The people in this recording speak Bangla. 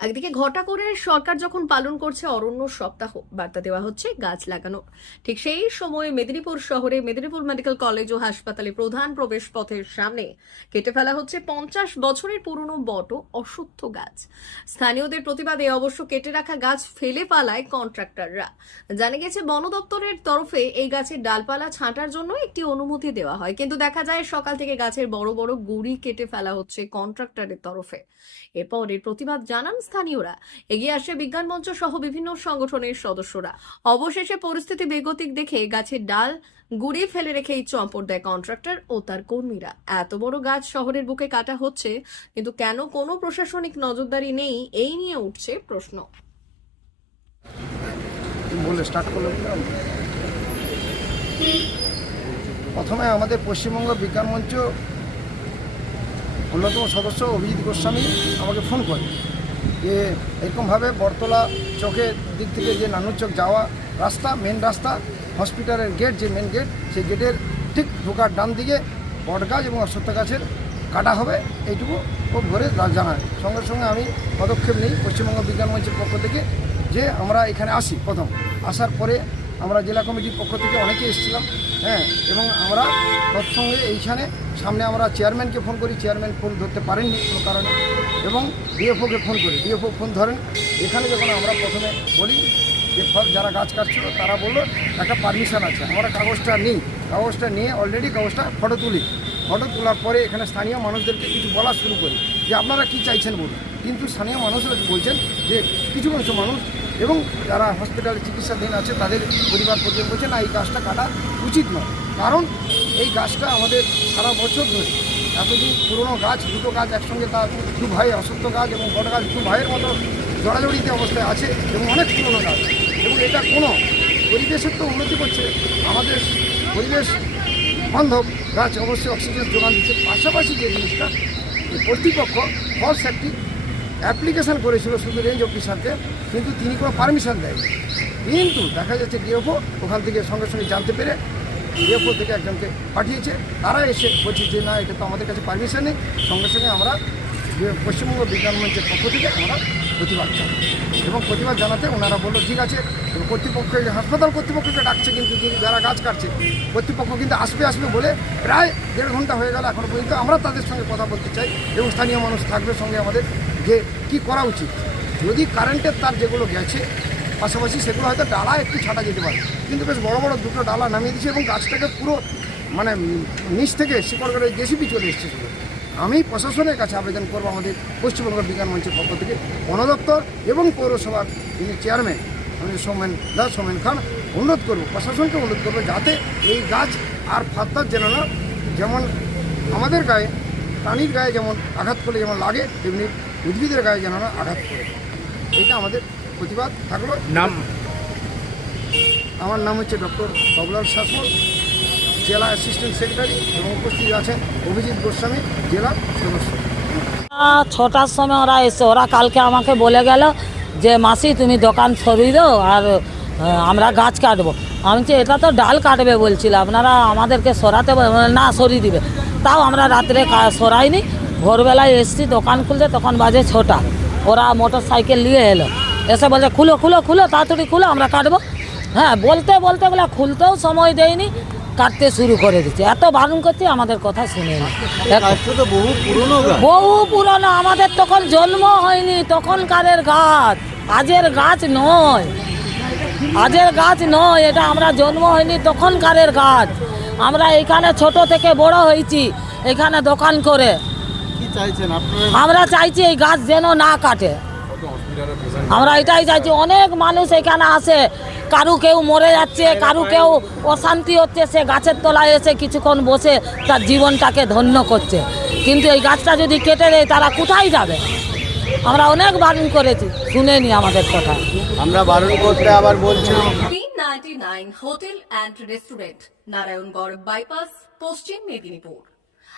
একদিকে ঘটা করে সরকার যখন পালন করছে, অরণ্য সপ্তাহ, বার্তা দেওয়া হচ্ছে গাছ লাগানো ঠিক সেই সময় মেদিনীপুর শহরে মেদিনীপুর মেডিকেল কলেজ ও হাসপাতালে প্রধান প্রবেশ পথের সামনে কেটে ফেলা হচ্ছে পঞ্চাশ বছরের পুরনো বট অসুস্থ গাছ। স্থানীয়দের প্রতিবাদে অবশ্য কেটে রাখা গাছ ফেলে পালায় কন্ট্রাক্টররা। জানা গেছে, বন দপ্তরের তরফে এই গাছের ডালপালা ছাঁটার জন্য একটি অনুমতি দেওয়া হয়। কিন্তু দেখা যায়, সকাল থেকে গাছের বড় বড় গুড়ি কেটে ফেলা হচ্ছে কন্ট্রাক্টরের তরফে। এরপর এর প্রতিবাদ জানান স্থানীয়রা। এগিয়ে আসে বিজ্ঞান মঞ্চ সহ বিভিন্ন সংগঠনের সদস্যরা। অবশেষে পরিস্থিতি বেগতিক দেখে গাছের ডাল গুড়িয়ে ফেলে রেখে এই চম্পট দেয় কন্ট্রাক্টর ও তার কর্মীরা। এত বড় গাছ শহরের বুকে কাটা হচ্ছে, কিন্তু কেন কোনো প্রশাসনিক নজরদারি নেই, এই নিয়ে উঠছে প্রশ্ন। বলে স্টার্ট প্রথমে আমাদের পশ্চিমবঙ্গ বিজ্ঞান মঞ্চ অন্যতম সদস্য অভিজিৎ গোস্বামী আমাকে ফোন করে। যে এরকমভাবে বরতলা চোখের দিক থেকে যে নানুর চোখ যাওয়া রাস্তা মেন রাস্তা হসপিটালের গেট যে মেন গেট সেই গেটের ঠিক ঢোকার ডান দিকে বট গাছ এবং অশ্বত্থ গাছের কাটা হবে, এইটুকু খুব ভরে জানায় সঙ্গে সঙ্গে আমি পদক্ষেপ নিই, পশ্চিমবঙ্গ বিজ্ঞান মঞ্চের পক্ষ থেকে যে আমরা এখানে আসি প্রথম। আসার পরে আমরা জেলা কমিটির পক্ষ থেকে অনেকে এসেছিলাম হ্যাঁ এবং আমরা তৎসঙ্গে এইখানে সামনে আমরা চেয়ারম্যানকে ফোন করি, চেয়ারম্যান ফোন ধরতে পারেননি কোনো কারণে, এবং ডিএফওকে ফোন করি। ডিএফও ফোন ধরেন, এখানে যখন আমরা প্রথমে বলি যে যারা গাছ কাটছিল, তারা বলল, একটা পারমিশন আছে, আমরা কাগজটা নিই। কাগজটা নিয়ে অলরেডি কাগজটা ফটো তুলি। ফটো তোলার পরে এখানে স্থানীয় মানুষদেরকে কিছু বলা শুরু করি। যে আপনারা কি চাইছেন বলুন। কিন্তু স্থানীয় মানুষরা বলছেন যে, কিছু কিছু মানুষ এবং যারা হসপিটালে চিকিৎসাধীন আছে, তাদের পরিবার পর্যন্ত বলছে না এই গাছটা কাটা উচিত নয়। কারণ এই গাছটা আমাদের সারা বছর ধরে এতদিন পুরনো গাছ, দুটো গাছ একসঙ্গে তার দু ভাই অসত্য গাছ এবং বড় গাছ দু ভাইয়ের মতো জড়াজড়িতে অবস্থায় আছে এবং অনেক পুরনো গাছ। এবং এটা কোনো পরিবেশের তো উন্নতি করছে, আমাদের পরিবেশ বান্ধব গাছ অবশ্যই অক্সিজেন যোগান দিচ্ছে। পাশাপাশি যে জিনিসটা কর্তৃপক্ষ ফলস একটি অ্যাপ্লিকেশন করেছিল শুধু রেঞ্জ অফিসারকে কিন্তু তিনি কোনো পারমিশন দেয়নি। কিন্তু দেখা যাচ্ছে ডিএফও ওখান থেকে সঙ্গে সঙ্গে জানতে পেরে ডিএফও থেকে একজনকে পাঠিয়েছে। তারা এসে বলছে যে, না, এটা তো আমাদের কাছে পারমিশন নেই। সঙ্গে সঙ্গে আমরা পশ্চিমবঙ্গ বিজ্ঞান মঞ্চের পক্ষ থেকে আমরা প্রতিবাদ জানাই। এবং প্রতিবাদ জানাতে ওনারা বলল, ঠিক আছে কর্তৃপক্ষ হাসপাতাল কর্তৃপক্ষকে ডাকছে, কিন্তু যারা গাছ কাটছে, কর্তৃপক্ষ কিন্তু আসবে আসবে বলে প্রায় দেড় ঘণ্টা হয়ে গেল এখন পর্যন্ত। আমরা তাদের সঙ্গে কথা বলতে চাই। এবং স্থানীয় মানুষ থাকবে সঙ্গে আমাদের যে কি করা উচিত? যদি কারেন্টের তার যেগুলো গেছে, পাশাপাশি সেগুলো হয়তো ডালা একটু ছাটা যেতে পারে। কিন্তু বেশ বড় বড় দুটো ডালা নামিয়ে দিয়েছে এবং গাছটাকে পুরো মানে নিচ থেকে শিকড় করে জেসিপি চলে এসছে। আমি প্রশাসনের কাছে আবেদন করব আমাদের পশ্চিমবঙ্গ বিজ্ঞান মঞ্চের পক্ষ থেকে। বন দপ্তর এবং পৌরসভার যিনি চেয়ারম্যান আমি সোমেন দাস সোমেন খান, অনুরোধ করব, প্রশাসনকে অনুরোধ করব যাতে এই গাছ আর ফাত্তার যেন না, যেমন আমাদের গায়ে, প্রাণীর গায়ে যেমন আঘাত করলে যেমন লাগে, তেমনি উদ্ভিদের গায়ে যেন না আঘাত করে। এটা আমাদের প্রতিবাদ থাকল। নাম? আমার নাম হচ্ছে ডক্টর বাবুলাল শাসমল জেলা অ্যাসিস্ট্যান্ট সেক্রেটারি এবং উপস্থিত আছেন অভিজিৎ গোস্বামী জেলা সদস্য ছটার সময় ওরা এসে ওরা কালকে আমাকে বলে গেল যে মাসি তুমি দোকান সরিয়ে দাও আর আমরা গাছ কাটবো। আমি বলছি এটা তো ডাল কাটবে বলছিল। আপনারা আমাদেরকে সরাতে না সরিয়ে দিবে। তাও আমরা রাত্রে সরাইনি ভোরবেলায় এসছি দোকান খুলতে তখন বাজে ছটা। ওরা মোটর সাইকেল নিয়ে এলো। এসে বলছে খুলো খুলো খুলো তাড়াতাড়ি খুলো আমরা কাটবো। হ্যাঁ বলতে বলতে বলে খুলতেও সময় দেয়নি কাটতে শুরু করে দিচ্ছে। এত বারণ করছে আমাদের কথা গাছটা তো বহু পুরনো আমাদের তখন জন্ম হয়নি তখনকারের গাছ। আজের গাছ নয়। আজের গাছ নয় এটা আমরা জন্ম হয়নি তখনকারের গাছ। আমরা এখানে ছোট থেকে বড় হয়েছি এখানে দোকান করে। আমরা চাইছি এই গাছ যেন না কাটে। আমরা এটাই চাইছি অনেক মানুষ এখানে আসে কারু কেউ মরে যাচ্ছে কারু কেউ অশান্তি হচ্ছে সে গাছের তলায় এসে কিছুক্ষণ বসে তার জীবনটাকে ধন্য করছে। কিন্তু এই গাছটা যদি কেটে দেয় তারা কোথায় যাবে? আমরা অনেক বারণ করেছি শুনেনি আমাদের কথা। আমরা বারণ করতে আবার বলছি ninety nine hotel and restaurant Narayangarh bypass Paschim Medinipur.